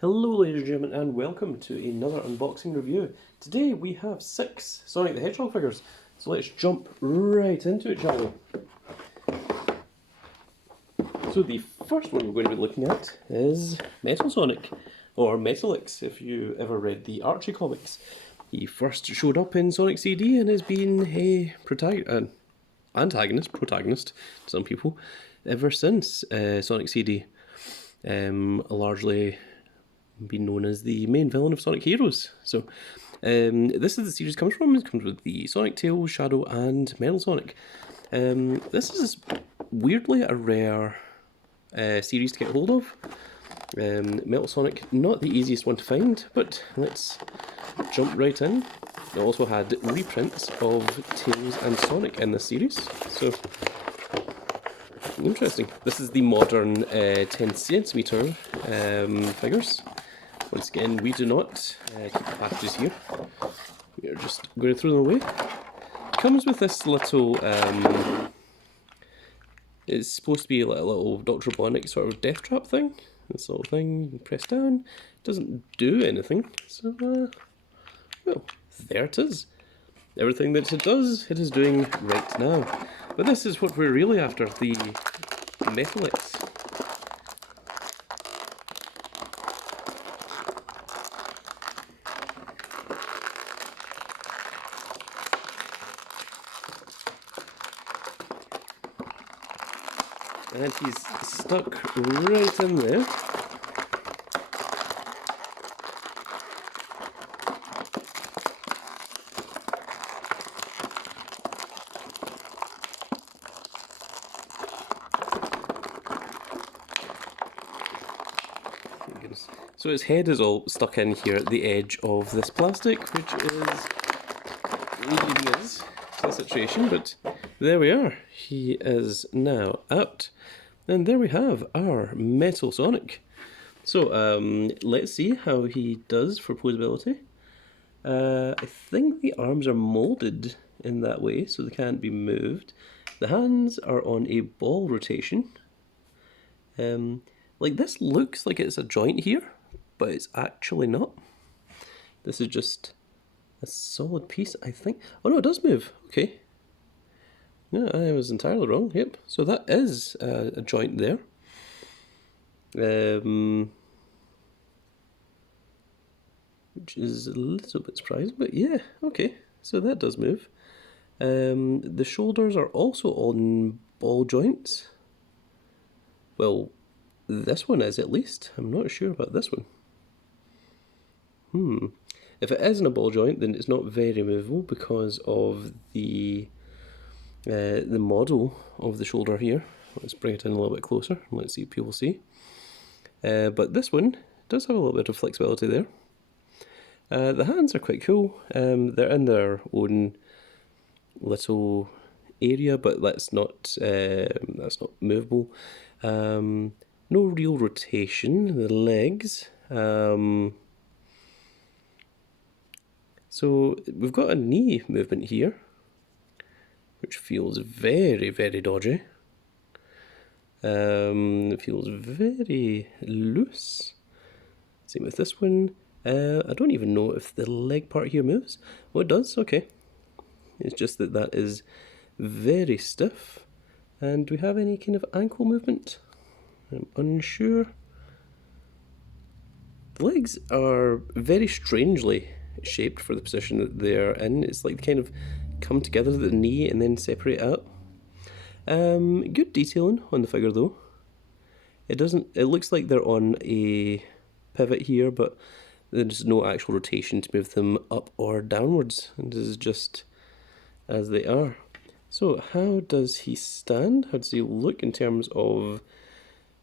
Hello ladies and gentlemen and welcome to another unboxing review. Today we have 6 Sonic the Hedgehog figures, so let's jump right into it, shall we? So the first one we're going to be looking at is Metal Sonic, or Metalix if you ever read the Archie comics. He first showed up in Sonic CD and has been a protagonist to some people, ever since Sonic CD. Largely been known as the main villain of Sonic Heroes. So this is the series comes from. It comes with the Sonic, Tails, Shadow and Metal Sonic. This is weirdly a rare series to get hold of. Metal Sonic, not the easiest one to find, but let's jump right in. It also had reprints of Tails and Sonic in this series, so interesting. This is the modern 10cm figures. Once again, we do not keep the packages here. We are just going to throw them away. Comes with this little, it's supposed to be like a little Dr. Robotnik sort of death trap thing. This little thing you press down, doesn't do anything. So, well, there it is. Everything that it does, it is doing right now. But this is what we're really after, the Metalix. And he's stuck right in there. So his head is all stuck in here at the edge of this plastic, which is leading us to the situation, but there we are. He is now out. And there we have our Metal Sonic. So let's see how he does for posability. I think the arms are moulded in that way, so they can't be moved. The hands are on a ball rotation. Like this looks like it's a joint here, but it's actually not. This is just a solid piece, I think. Oh no, it does move. Okay. Yeah, I was entirely wrong. Yep. So that is a joint there. Which is a little bit surprising, but yeah, okay. So that does move. The shoulders are also on ball joints. Well, this one is at least. I'm not sure about this one. If it isn't a ball joint, then it's not very movable because of the model of the shoulder here. Let's bring it in a little bit closer and let's see if people see. But this one does have a little bit of flexibility there. The hands are quite cool. They're in their own little area, but that's not movable. No real rotation. The legs. So we've got a knee movement here, which feels very, very dodgy. It feels very loose. Same with this one. I don't even know if the leg part here moves. Oh, it does, okay. It's just that that is very stiff. And do we have any kind of ankle movement? I'm unsure. The legs are very strangely shaped for the position that they're in. It's like they kind of come together at the knee and then separate out. Good detailing on the figure though. It looks like they're on a pivot here, but there's no actual rotation to move them up or downwards. And this is just as they are. So how does he stand? How does he look in terms of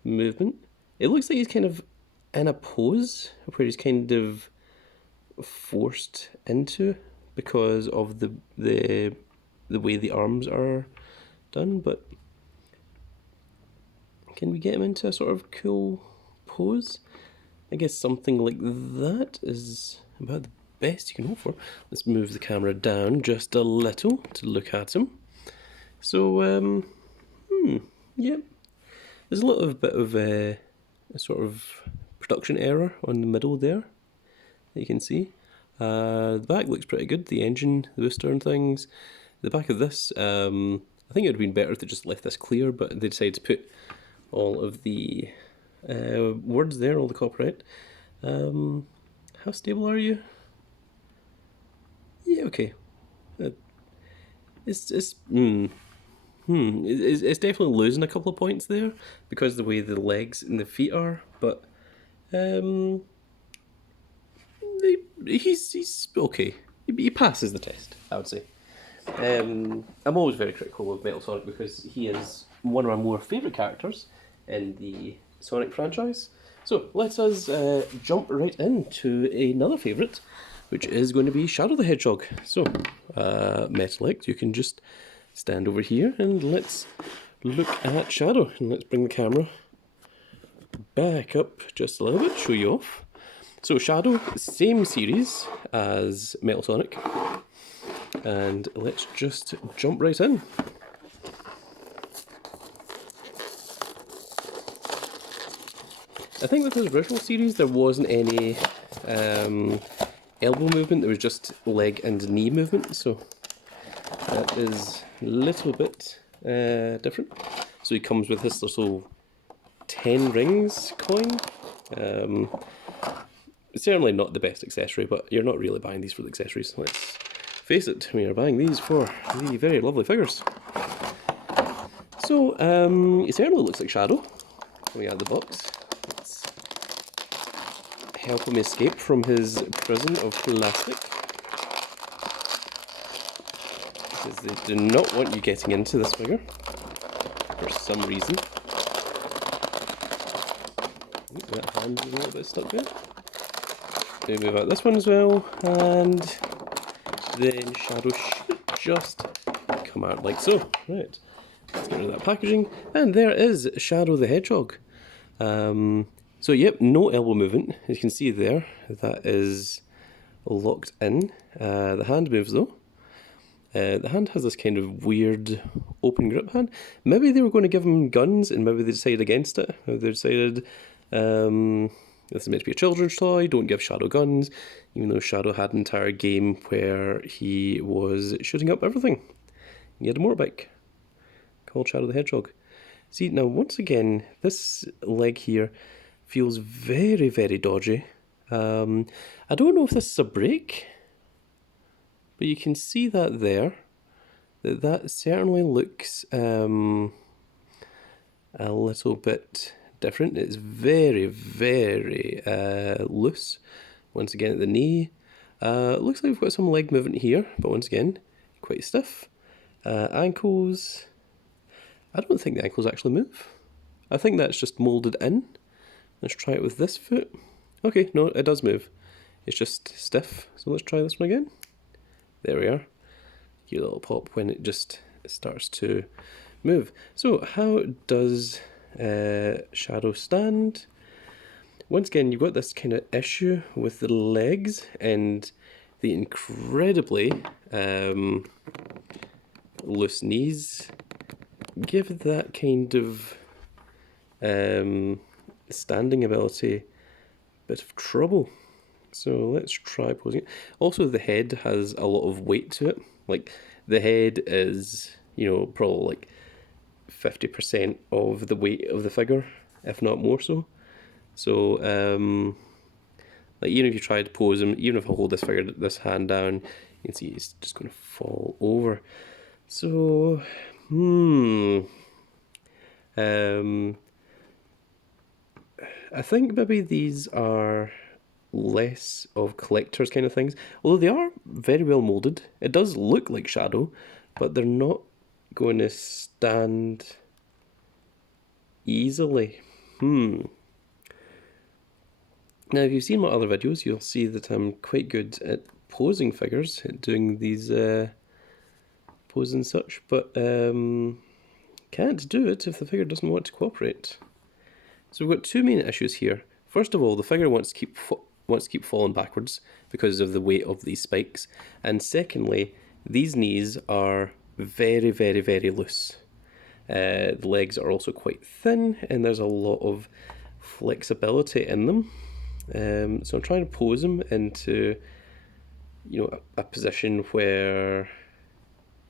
movement? It looks like he's kind of in a pose where he's kind of forced into because of the way the arms are done, but can we get him into a sort of cool pose? I guess something like that is about the best you can hope for. Let's move the camera down just a little to look at him. So, yep. There's a little bit of a sort of production error on the middle there, that you can see. The back looks pretty good, the engine, the booster and things. The back of this, I think it would have been better if they just left this clear, but they decided to put all of the words there, all the copyright. How stable are you? Yeah, okay. It's definitely losing a couple of points there because of the way the legs and the feet are, but he's okay. He passes the test, I would say. I'm always very critical of Metal Sonic because he is one of our more favourite characters in the Sonic franchise. So let us jump right into another favourite, which is going to be Shadow the Hedgehog. So, Metalik, you can just stand over here and let's look at Shadow. And let's bring the camera back up just a little bit, show you off. So Shadow, same series as Metal Sonic. And let's just jump right in. I think with his original series there wasn't any elbow movement, there was just leg and knee movement, so that is a little bit different. So he comes with this little 10 rings coin. Certainly not the best accessory, but you're not really buying these for the accessories. Let's face it, we are buying these for the very lovely figures. So, it certainly looks like Shadow coming out of the box. Let's help him escape from his prison of plastic. Because they do not want you getting into this figure for some reason. Ooh, that hand's a little bit stuck there. We move out this one as well, and then Shadow should just come out like so. Right, let's get rid of that packaging, and there is Shadow the Hedgehog. So yep, no elbow movement, as you can see there, that is locked in. The hand moves though. The hand has this kind of weird open grip hand. Maybe they were going to give him guns and maybe they decided against it. Maybe they decided this is meant to be a children's toy, don't give Shadow guns, even though Shadow had an entire game where he was shooting up everything. He had a motorbike called Shadow the Hedgehog. See, now once again, this leg here feels very, very dodgy. I don't know if this is a break, but you can see that there. That certainly looks a little bit different. It's very, very loose. Once again at the knee. Looks like we've got some leg movement here, but once again, quite stiff. Ankles. I don't think the ankles actually move. I think that's just moulded in. Let's try it with this foot. Okay, no, it does move. It's just stiff. So let's try this one again. There we are. Get a little pop when it just starts to move. So how does Shadow stand? Once again, you've got this kind of issue with the legs and the incredibly loose knees. Give that kind of standing ability a bit of trouble. So let's try posing it. Also, the head has a lot of weight to it. Like, the head is, you know, probably like 50% of the weight of the figure, if not more so. So, like, even if you try to pose him, even if I hold this hand down, you can see he's just going to fall over. So, I think maybe these are less of collectors kind of things, although they are very well molded. It does look like Shadow, but they're not going to stand easily. Now if you've seen my other videos, you'll see that I'm quite good at posing figures, at doing these poses and such, but can't do it if the figure doesn't want to cooperate. So we've got two main issues here. First of all, the figure wants to keep falling backwards because of the weight of these spikes, and secondly, these knees are very, very, very loose. The legs are also quite thin, and there's a lot of flexibility in them. So I'm trying to pose them into, a position where,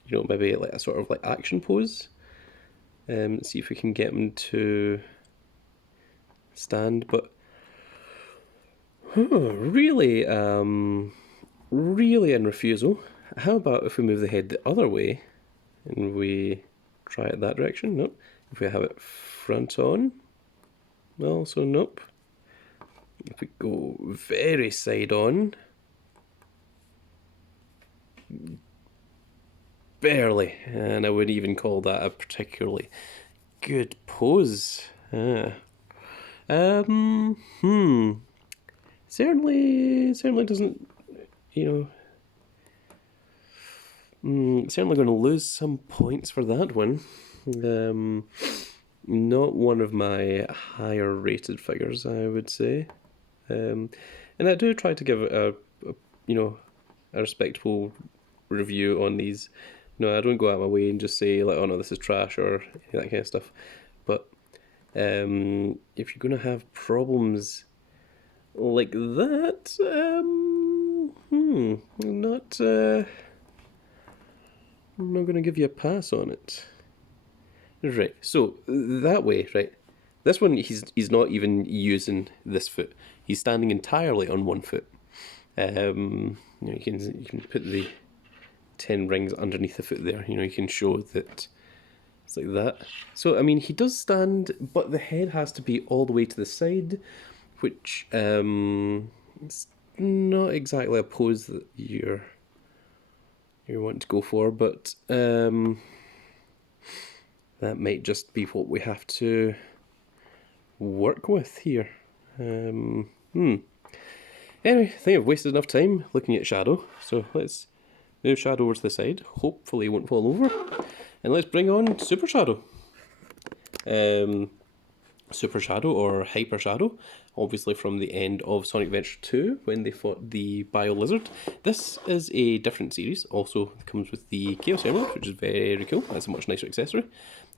maybe like a sort of like action pose. See if we can get them to stand, but really, really in refusal. How about if we move the head the other way and we try it that direction? Nope. If we have it front on, also nope. If we go very side on, barely, and I wouldn't even call that a particularly good pose. Certainly doesn't, certainly going to lose some points for that one. Not one of my higher rated figures, I would say. And I do try to give it a respectable review on these. I don't go out of my way and just say like, oh no, this is trash or that kind of stuff. But if you're going to have problems like that, I'm not going to give you a pass on it. Right, so that way, right, this one he's not even using this foot. He's standing entirely on one foot. You can put the 10 rings underneath the foot there. You can show that it's like that. So I mean, he does stand, but the head has to be all the way to the side, which it's not exactly a pose that you're wanting to go for, but that might just be what we have to work with here. Anyway, I think I've wasted enough time looking at Shadow, so let's move Shadow over to the side. Hopefully he won't fall over. And let's bring on Super Shadow. Super Shadow or Hyper Shadow, obviously from the end of Sonic Adventure 2 when they fought the Bio Lizard. This is a different series, also comes with the Chaos Emerald, which is very cool. That's a much nicer accessory.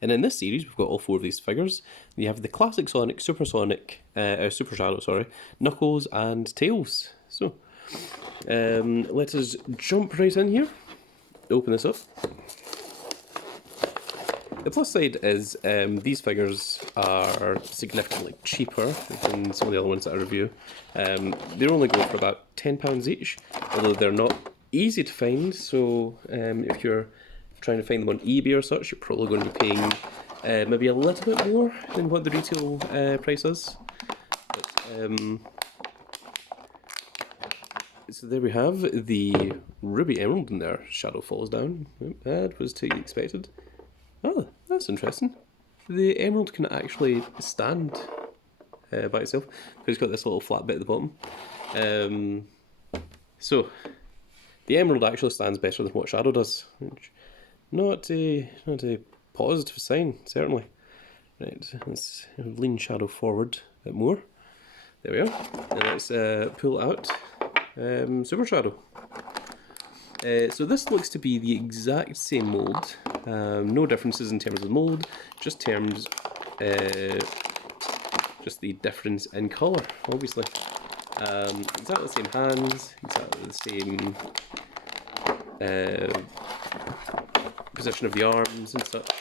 And in this series, we've got all 4 of these figures. You have the classic Sonic, Super Shadow, Knuckles, and Tails. So, let us jump right in here. Open this up. The plus side is these figures are significantly cheaper than some of the other ones that I review. They're only going for about £10 each, although they're not easy to find, so if you're trying to find them on eBay or such, you're probably going to be paying maybe a little bit more than what the retail price is. But, so there we have the Ruby Emerald, and their shadow falls down. That was to be expected. Oh, that's interesting. The emerald can actually stand by itself, because it's got this little flat bit at the bottom. So, the emerald actually stands better than what Shadow does, which not a positive sign, certainly. Right, let's lean Shadow forward a bit more. There we are. And let's pull out Super Shadow. So this looks to be the exact same mould. No differences in terms of mould, just just the difference in colour, obviously. Exactly the same hands, exactly the same position of the arms and such.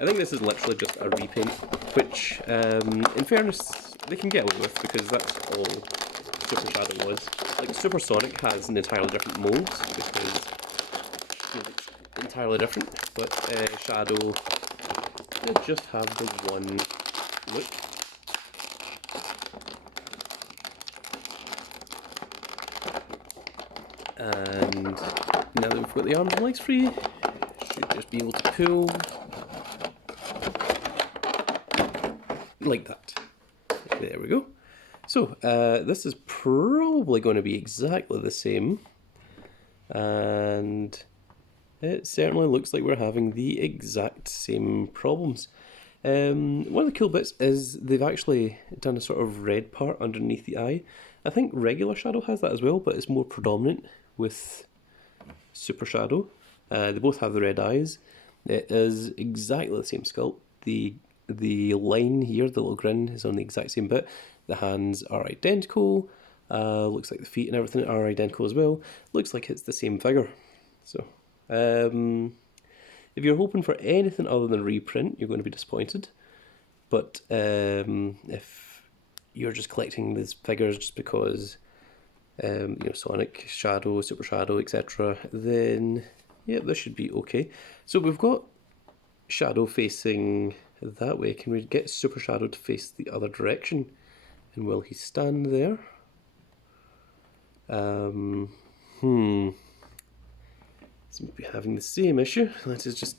I think this is literally just a repaint, which, in fairness, they can get away with, because that's all Super Shadow was. Like, Super Sonic has an entirely different mould, because it's entirely different, but Shadow did just have the one look. And now that we've got the arms and legs free, should just be able to pull like that. There we go. So, this is probably going to be exactly the same, and it certainly looks like we're having the exact same problems. One of the cool bits is they've actually done a sort of red part underneath the eye. I think regular Shadow has that as well, but it's more predominant with Super Shadow. They both have the red eyes. It is exactly the same sculpt. The the line here, the little grin, is on the exact same bit. The hands are identical. Looks like the feet and everything are identical as well. Looks like it's the same figure. So, if you're hoping for anything other than reprint, you're going to be disappointed. But if you're just collecting these figures just because, Sonic, Shadow, Super Shadow, etc., then yeah, this should be okay. So we've got Shadow facing that way. Can we get Super Shadow to face the other direction? And will he stand there? Seems to be having the same issue. Let's just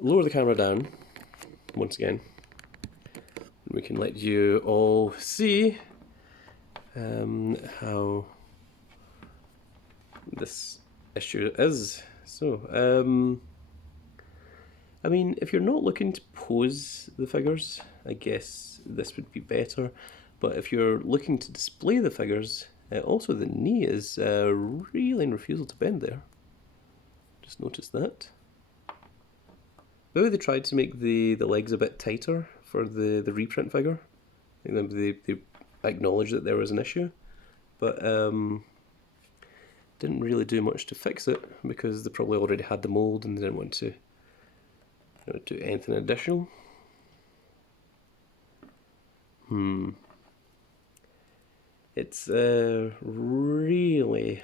lower the camera down once again. We can let you all see how this issue is. So, I mean, if you're not looking to pose the figures, I guess this would be better. But if you're looking to display the figures, also the knee is really in refusal to bend there. Just noticed that. Maybe they tried to make the legs a bit tighter for the reprint figure. I think they acknowledged that there was an issue, but didn't really do much to fix it because they probably already had the mould and they didn't want to do anything additional. It's really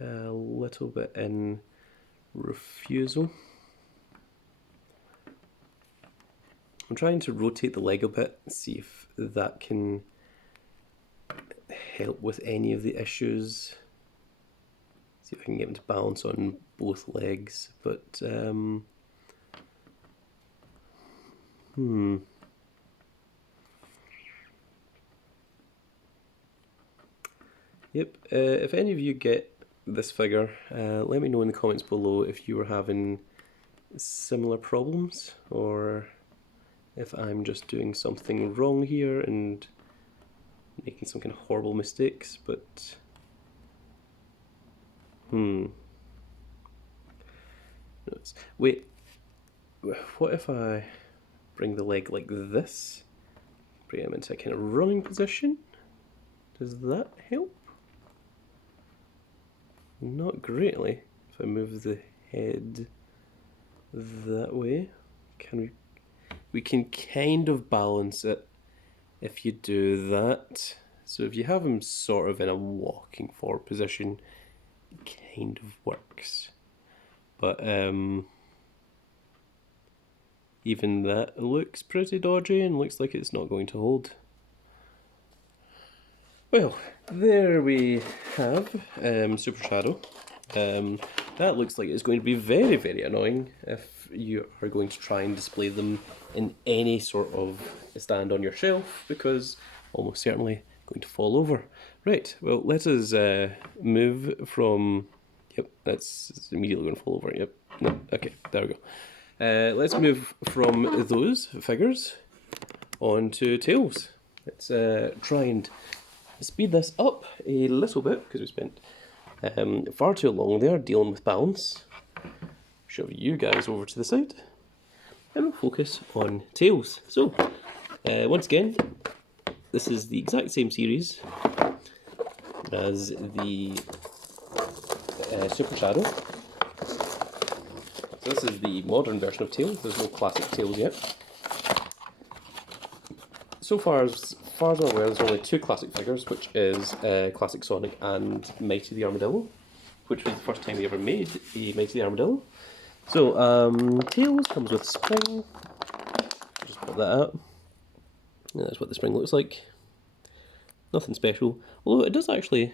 a little bit in refusal. I'm trying to rotate the leg a bit, see if that can help with any of the issues. See if I can get him to balance on both legs, but Yep, if any of you get this figure, let me know in the comments below if you were having similar problems, or if I'm just doing something wrong here and making some kind of horrible mistakes, but wait, what if I bring the leg like this, bring him into a kind of running position? Does that help? Not greatly. If I move the head that way, we can kind of balance it if you do that. So if you have him sort of in a walking forward position, it kind of works. But even that looks pretty dodgy and looks like it's not going to hold. Well, there we have Super Shadow. That looks like it's going to be very, very annoying if you are going to try and display them in any sort of stand on your shelf, because almost certainly going to fall over. Right, well, let us move from... Yep, that's immediately going to fall over. Yep, no, okay, there we go. Let's move from those figures on to Tails. Let's try and speed this up a little bit because we spent far too long there dealing with balance. Shove you guys over to the side and we'll focus on Tails. So, once again, this is the exact same series as the Super Shadow. So this is the modern version of Tails. There's no classic Tails yet. So far as I'm aware, there's only two classic figures, which is Classic Sonic and Mighty the Armadillo, which was the first time we ever made a Mighty the Armadillo. So, Tails comes with spring. Just put that out. And that's what the spring looks like. Nothing special, although it does actually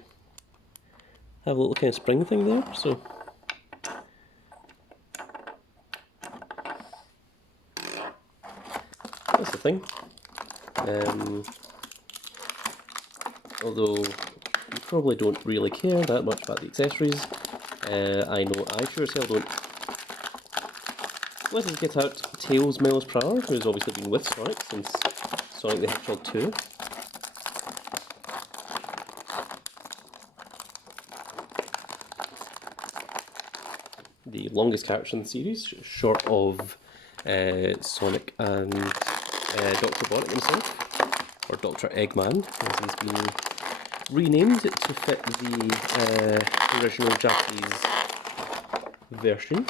have a little kind of spring thing there, so... That's the thing. Although you probably don't really care that much about the accessories. I know I sure as hell don't. Let us get out Tails Miles per Hour, who's obviously been with Sonic since Sonic the Hedgehog 2. The longest character in the series, short of Sonic and Dr. Bonnet himself, or Dr. Eggman, as he's been renamed to fit the original Japanese version.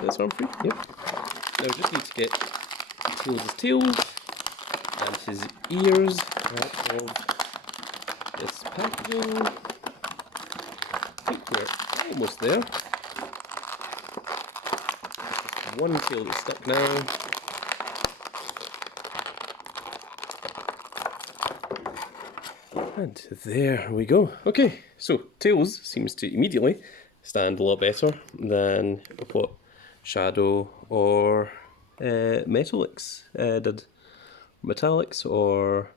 That's arm free, yep. Now we just need to get Tails' tails and his ears out of this packaging. I think we're almost there. One tail that's stuck now. And there we go. Okay, so Tails seems to immediately stand a lot better than what Shadow or Metallics did. Metallics or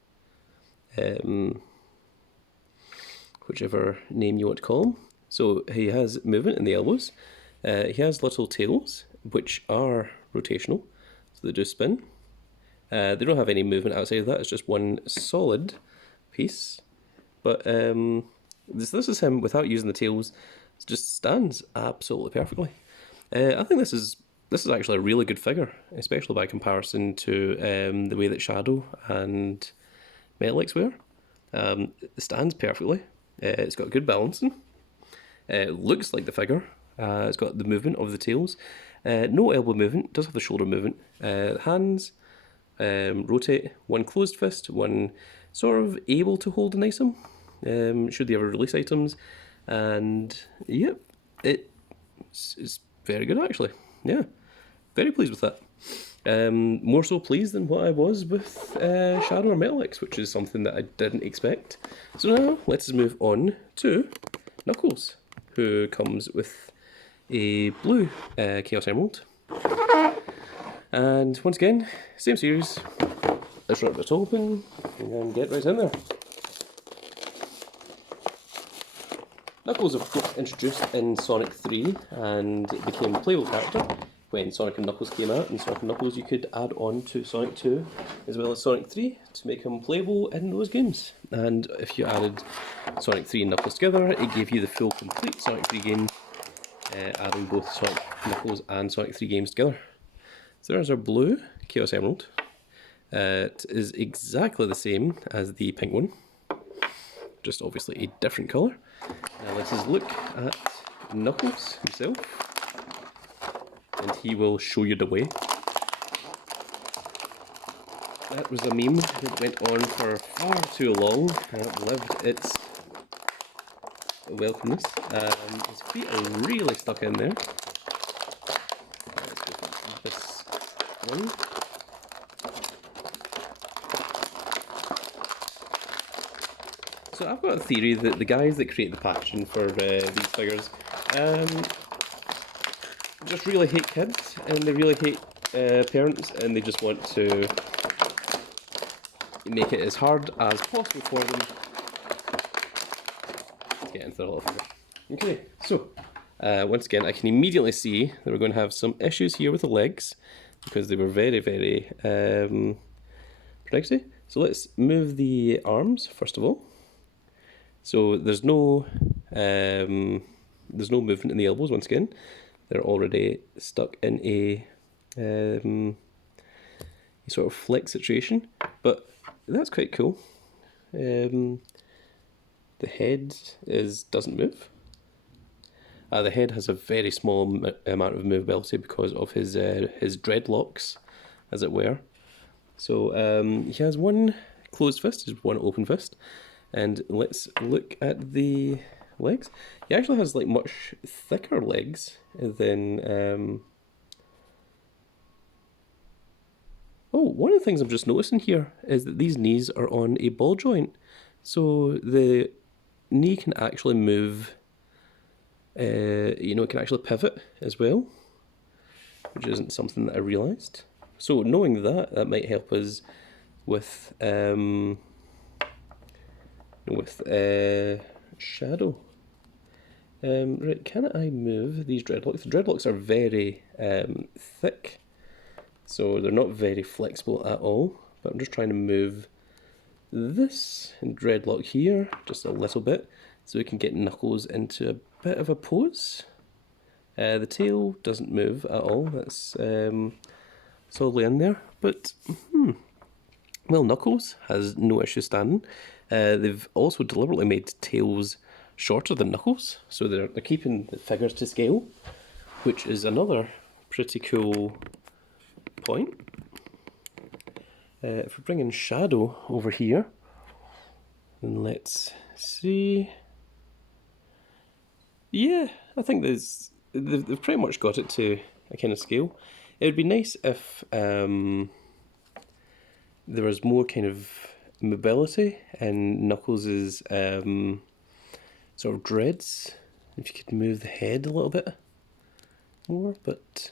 whichever name you want to call him. So he has movement in the elbows. He has little tails, which are rotational, so they do spin. They don't have any movement outside of that, it's just one solid piece. But this is him without using the tails. It just stands absolutely perfectly. I think this is actually a really good figure, especially by comparison to the way that Shadow and Metallics were. It stands perfectly. It's got good balancing. It looks like the figure. It's got the movement of the tails. No elbow movement. It does have the shoulder movement. Hands rotate. One closed fist. One sort of able to hold an item. Should they ever release items. And yep, it's very good actually. Yeah, very pleased with that. More so pleased than what I was with Shadow or Metallics, which is something that I didn't expect. So now let's move on to Knuckles, who comes with a blue Chaos Emerald. And once again, same series. Let's rip it open and get right in there. Knuckles, of course, introduced in Sonic 3 and became a playable character when Sonic and Knuckles came out. And Sonic and Knuckles you could add on to Sonic 2 as well as Sonic 3 to make him playable in those games. And if you added Sonic 3 and Knuckles together, it gave you the full complete Sonic 3 game, adding both Sonic Knuckles and Sonic 3 games together. So there's our blue Chaos Emerald. It is exactly the same as the pink one, just obviously a different colour. Now let's just look at Knuckles himself, and he will show you the way. That was a meme that went on for far too long, and it lived its welcomeness. His feet are really stuck in there. Let's go for this one. So I've got a theory that the guys that create the packaging for these figures just really hate kids, and they really hate parents, and they just want to make it as hard as possible for them to get into the little figure. Okay, so once again I can immediately see that we're going to have some issues here with the legs because they were very, very pronounced. So let's move the arms first of all. So there's no movement in the elbows once again. They're already stuck in a sort of flex situation, but that's quite cool. The head doesn't move. The head has a very small amount of movability because of his dreadlocks, as it were. So he has one closed fist, one open fist. And let's look at the legs. He actually has like much thicker legs than... Oh, one of the things I'm just noticing here is that these knees are on a ball joint. So the knee can actually move, it can actually pivot as well, which isn't something that I realised. So knowing that might help us with Shadow. Right, can I move these dreadlocks? The dreadlocks are very thick, so they're not very flexible at all, but I'm just trying to move this dreadlock here just a little bit so we can get Knuckles into a bit of a pose. The tail doesn't move at all, that's solidly in there, but well, Knuckles has no issue standing. They've also deliberately made Tails shorter than Knuckles, so they're keeping the figures to scale, which is another pretty cool point. If we're bringing Shadow over here, then let's see. Yeah, I think they've pretty much got it to a kind of scale. It would be nice if there was more kind of mobility in Knuckles' sort of dreads. If you could move the head a little bit more, but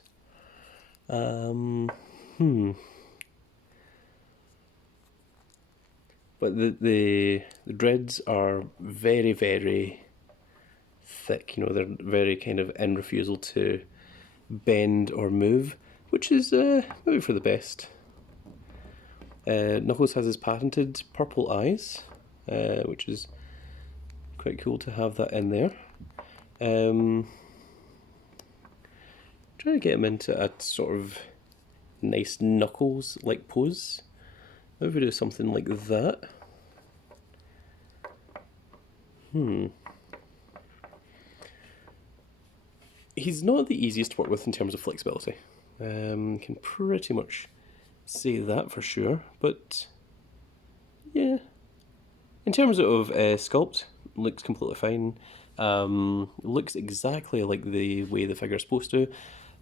But the dreads are very, very thick, you know, they're very kind of in refusal to bend or move, which is maybe for the best. Knuckles has his patented purple eyes, which is quite cool to have that in there. Trying to get him into a sort of nice Knuckles-like pose. Maybe do something like that. He's not the easiest to work with in terms of flexibility. Can pretty much say that for sure, but yeah. In terms of sculpt, looks completely fine. Looks exactly like the way the figure's supposed to.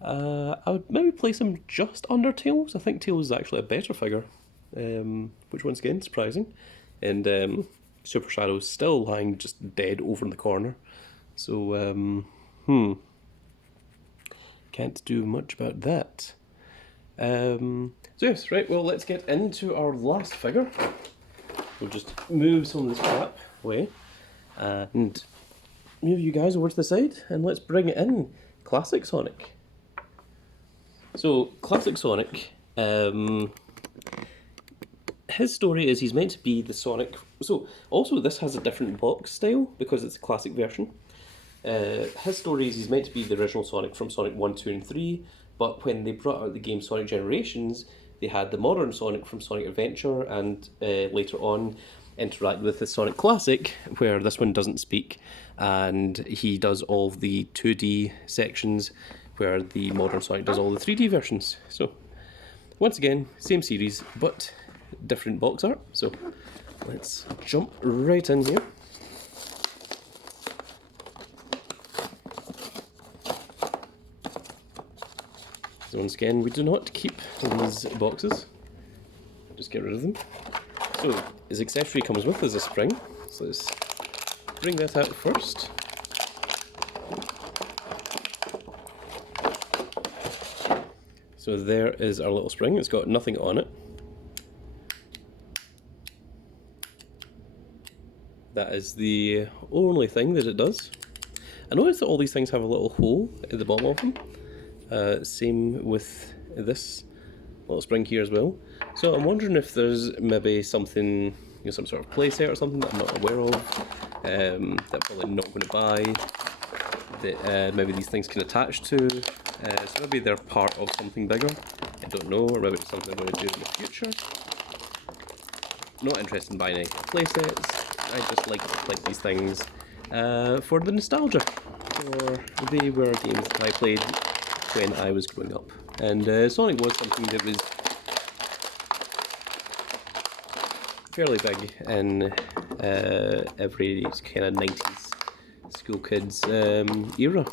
I would maybe place him just under Tails. I think Tails is actually a better figure, which once again, surprising. And Super Shadow's still lying just dead over in the corner. So, can't do much about that. So yes, right, well, let's get into our last figure. We'll just move some of this crap away and move you guys over to the side, and let's bring it in. Classic Sonic. So, Classic Sonic, his story is he's meant to be the Sonic. So, also this has a different box style because it's a classic version. His story is he's meant to be the original Sonic from Sonic 1, 2 and 3, but when they brought out the game Sonic Generations, they had the modern Sonic from Sonic Adventure and later on interact with the Sonic Classic, where this one doesn't speak, and he does all of the 2D sections, where the modern Sonic does all the 3D versions. So, once again, same series, but different box art. So, let's jump right in here. So once again, we do not keep these boxes, just get rid of them. So his accessory comes with as a spring, so let's bring that out first. So there is our little spring, it's got nothing on it. That is the only thing that it does. I noticed that all these things have a little hole at the bottom of them. Same with this little spring here as well. So I'm wondering if there's maybe something, you know, some sort of playset or something that I'm not aware of, that I'm probably not going to buy, that maybe these things can attach to. So maybe they're part of something bigger, I don't know, or maybe it's something I'm going to do in the future. Not interested in buying any playsets, I just like these things for the nostalgia, for they were games that I played when I was growing up. And Sonic was something that was fairly big in every kind of 90s school kids era.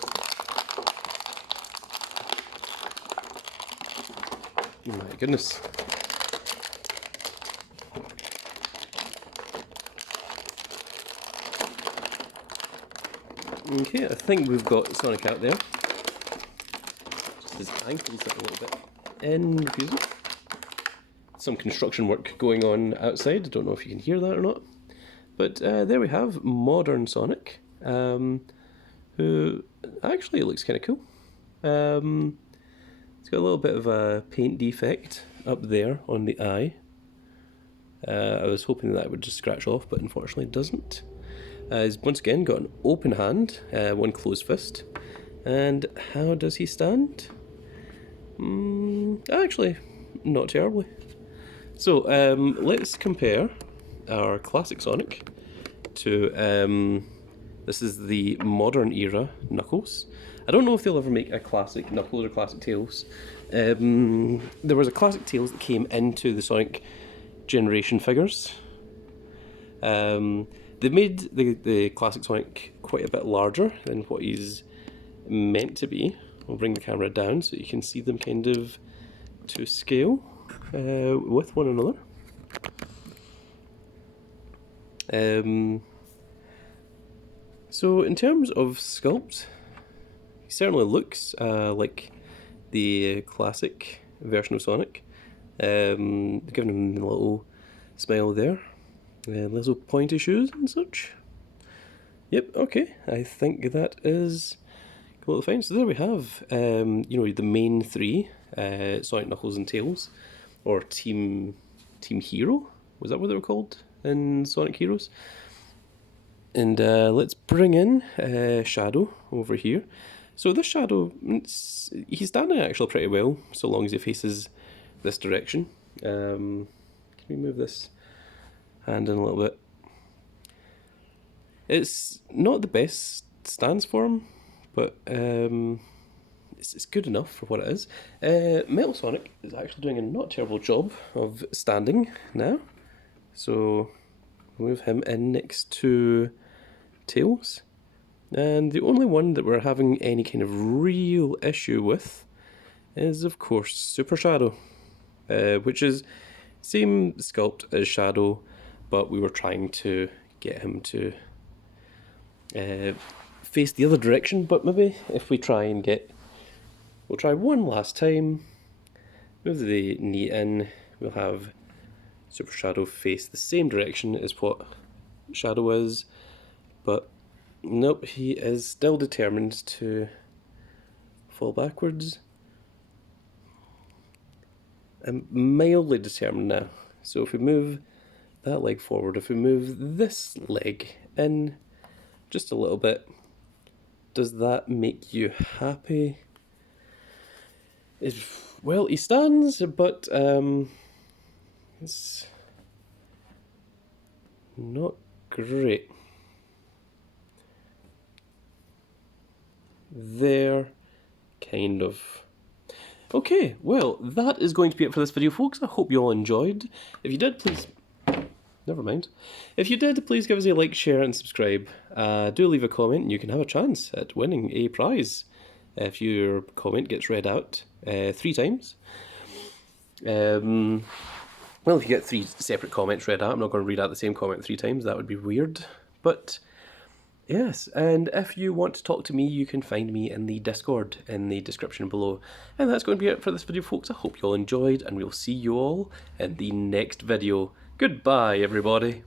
Oh my goodness. Okay, I think we've got Sonic out there. Just his ankles are a little bit in refusal. Some construction work going on outside. I don't know if you can hear that or not. But there we have modern Sonic, who actually looks kind of cool. It's got a little bit of a paint defect up there on the eye. I was hoping that would just scratch off, but unfortunately it doesn't. He's once again got an open hand, one closed fist. And how does he stand? Actually, not terribly. So let's compare our classic Sonic to this is the modern era Knuckles. I don't know if they'll ever make a classic Knuckles or classic Tails. There was a classic Tails that came into the Sonic generation figures. They've made the classic Sonic quite a bit larger than what he's meant to be. We'll bring the camera down so you can see them kind of to scale with one another. So in terms of sculpt, he certainly looks like the classic version of Sonic. Giving him a little smile there, little pointy shoes and such. Yep, okay, I think that is completely fine. So there we have, the main three, Sonic, Knuckles and Tails, or Team Hero, was that what they were called in Sonic Heroes? And let's bring in Shadow over here. So this Shadow, he's standing actually pretty well, so long as he faces this direction. Can we move this hand in a little bit? It's not the best stance for him, but it's good enough for what it is. Metal Sonic is actually doing a not terrible job of standing now. So move him in next to Tails. And the only one that we're having any kind of real issue with is, of course, Super Shadow, which is same sculpt as Shadow, but we were trying to get him to face the other direction. But maybe if we try and we'll try one last time, move the knee in, we'll have Super Shadow face the same direction as what Shadow is, but nope, he is still determined to fall backwards. I'm mildly determined now. So if we move that leg forward, if we move this leg in just a little bit, does that make you happy? Well, he stands, but it's not great. There, kind of. Okay, well, that is going to be it for this video, folks. I hope you all enjoyed. If you did, please... Never mind. If you did, please give us a like, share, and subscribe. Do leave a comment, and you can have a chance at winning a prize if your comment gets read out 3 times. Well, if you get 3 separate comments read out, I'm not going to read out the same comment 3 times. That would be weird. But yes, and if you want to talk to me, you can find me in the Discord in the description below. And that's going to be it for this video, folks. I hope you all enjoyed, and we'll see you all in the next video. Goodbye, everybody.